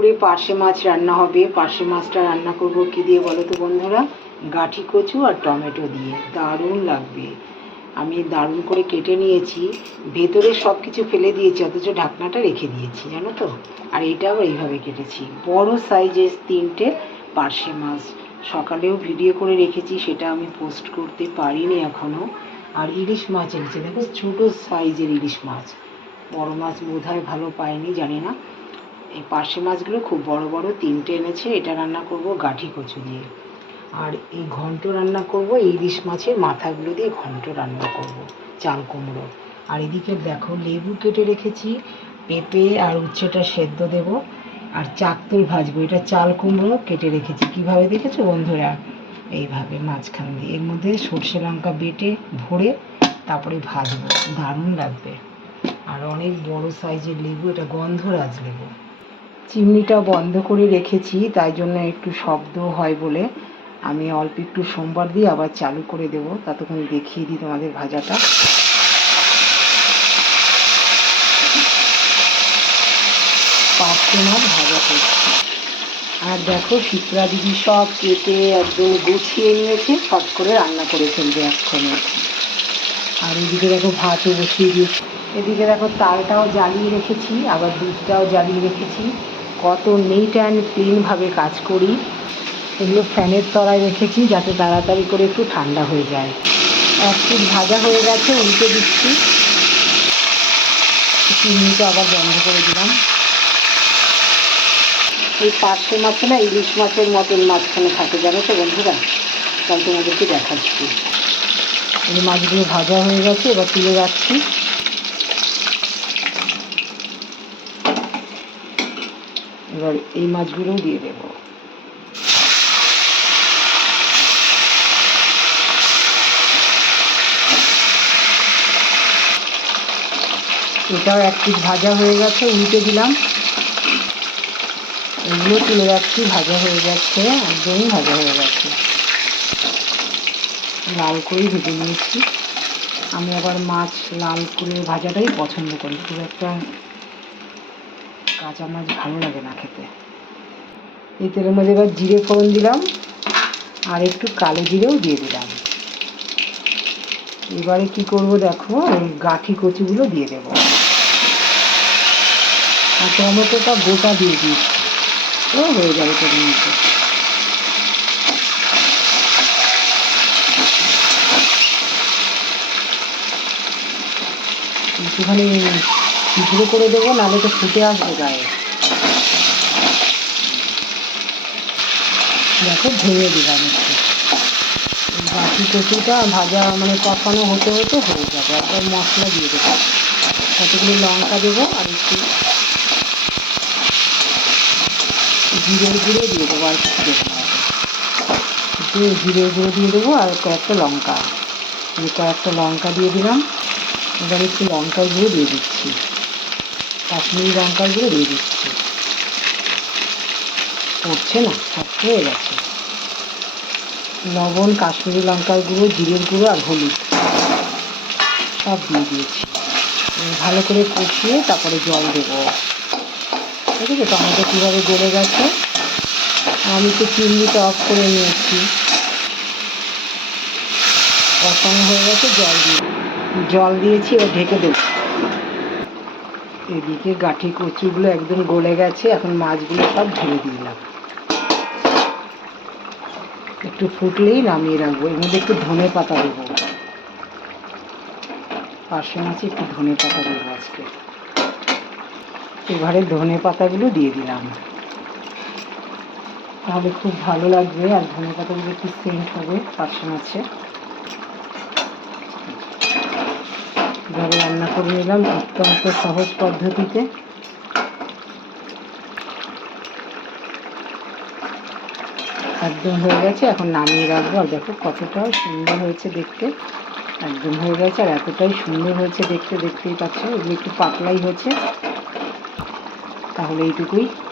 পুরে পার্শে মাছ রান্না হবে। পার্শে মাছটা রান্না করব কি দিয়ে বলো তো বন্ধুরা? গাঁঠি কচু আর টমেটো দিয়ে দারুণ লাগবে। আমি দারুণ করে কেটে নিয়েছি, ভেতরে সব কিছু ফেলে দিয়েছি, অথচ ঢাকনাটা রেখে দিয়েছি জানো তো। আর এটাও এইভাবে কেটেছি, বড় সাইজের 3টে পার্শে মাছ। সকালেও ভিডিও করে রেখেছি, সেটা আমি পোস্ট করতে পারিনি এখনও। আর ইলিশ মাছ এনেছে, দেখো ছোটো সাইজের ইলিশ মাছ। বড় মাছ বোধহয় ভালো পায়নি, জানি না। এই পার্শে মাছগুলো খুব বড় বড় 3টে এনেছে। এটা রান্না করব গাঁঠি কচু দিয়ে। আর এই ঘন্ট রান্না করব ইলিশ মাছের মাথাগুলো দিয়ে, ঘন্ট রান্না করব চাল কুমড়ো। আর এদিকে দেখো লেবু কেটে রেখেছি, পেঁপে আর উচ্ছেটা সেদ্ধ দেব, আর চাকতুল ভাজবো। এটা চাল কুমড়ো কেটে রেখেছি, কিভাবে দেখেছো বন্ধুরা? এইভাবে মাঝখান দিয়ে এর মধ্যে সর্ষে লঙ্কা বেটে ভরে তারপরে ভাজবো, দারুণ লাগবে। আর অনেক বড় সাইজের লেবু, এটা গন্ধরাজ লেবু। চিমনিটা বন্ধ করে রেখেছি, তাই জন্য একটু শব্দ হয় বলে আমি অল্প একটু সোমবার দিয়ে আবার চালু করে দেবো। ততক্ষণ দেখিয়ে দিই তোমাদের ভাজাটা। পার্শে মাছ ভাজা করছি। আর দেখো শিপ্রা দিদি সব কেটে একদম গুছিয়ে নিয়েছে, সব করে রান্না করে ফেলবে এক্ষণে। আর এদিকে দেখো ভাতও বসিয়ে দিয়েছি। এদিকে দেখো তালটাও জ্বালিয়ে রেখেছি, আবার দুধটাও জ্বালিয়ে রেখেছি। কত নিট অ্যান্ড ক্লিনভাবে কাজ করি। এগুলো ফ্যানের তলায় রেখেছি যাতে তাড়াতাড়ি করে একটু ঠান্ডা হয়ে যায়। এক পিঠ ভাজা হয়ে গেছে, উল্টে দিচ্ছি। চিমনিটা আবার বন্ধ করে দিলাম। এই পার্শে মাছে না ইলিশ মাছের মতন মাঝখানে থাকে, জানো তো বন্ধুরা? তাই তোমাদেরকে দেখাচ্ছি। এই মাছগুলো ভাজা হয়ে গেছে, এবার তুলে রাখছি। এবার এই মাছগুলোও দিয়ে দেবো। এটাও এক পিঠ ভাজা হয়ে গেছে, উল্টে দিলাম। এগুলো তুলে রাখছি, ভাজা হয়ে যাচ্ছে, একদমই ভাজা হয়ে গেছে। লাল করেই ভেজে নিয়েছি। আমি আবার মাছ লাল করে ভাজাটাই পছন্দ করি, খুব একটা কাঁচা মাছ ভালো লাগে না খেতে। এই তেলের মধ্যে এবার জিরে ফোড়ন দিলাম, আর একটু কালো জিরেও দিয়ে দিলাম। এবারে কি করব দেখো, এই গাঁঠি কচুগুলো দিয়ে দেবো। আর টমেটোটা গোটা দিয়ে দিচ্ছি, তো হয়ে যাবে তেলের মধ্যে। একটুখানি গুঁড়ো করে দেবো, নাহলে তো ফুটে আসবে গায়ে। দেখো ভেঙে দিলাম একটু। গাঁঠি কচুটা ভাজা মানে কষানো হতে হতে হয়ে যাবে। একবার মশলা দিয়ে দেবো, কতগুলো লঙ্কা দেবো, আর একটু জিরের গুঁড়ো দিয়ে দেবো, আর কিছু দেবো না। একটু জিরের গুঁড়ো দিয়ে দেবো, আর কয়েকটা লঙ্কা দিয়ে দিলাম। এবার একটু লঙ্কার গুঁড়ো দিয়ে দিচ্ছি, কাশ্মীরি লঙ্কার গুঁড়ো দিয়ে দিচ্ছি। পড়ছে না, শক্ত হয়ে গেছে। লবণ, কাশ্মীরি লঙ্কার গুঁড়ো, জিরের গুঁড়ো আর হলুদ সব দিয়ে দিয়েছি। ভালো করে কষিয়ে তারপরে জল দেবো। ঠিক আছে, টমেটো কীভাবে গলে গেছে। আমি তো চিমনিটা অফ করে নিয়েছি, কষানো হয়ে গেছে। জল দিয়েছি, এবার ঢেকে দেবো। এদিকে গাঁঠি কচুগুলো একদম গলে গেছে, এখন মাছগুলো সব ঢেলে দিলাম। একটু ফুটলেই নামিয়ে রাখবো। এর মধ্যে একটু ধনে পাতা দেবো, পার্শে মাছে একটু ধনে পাতা দেবো আজকে। এবারে ধনে পাতাগুলো দিয়ে দিলাম, তাহলে খুব ভালো লাগবে। আর ধনে পাতাগুলো একটু সেন্ট হবে পার্শে মাছে। এভাবে রান্না করে নিলাম অত্যন্ত সহজ পদ্ধতিতে। একদম হয়ে গেছে, এখন নামিয়ে রাখবো। আর দেখো কতটা সুন্দর হয়েছে দেখতে, একদম হয়ে গেছে। আর এতটাই সুন্দর হয়েছে দেখতে, দেখতেই পাচ্ছ। এগুলো একটু পাতলাই হয়েছে, তাহলে এইটুকুই।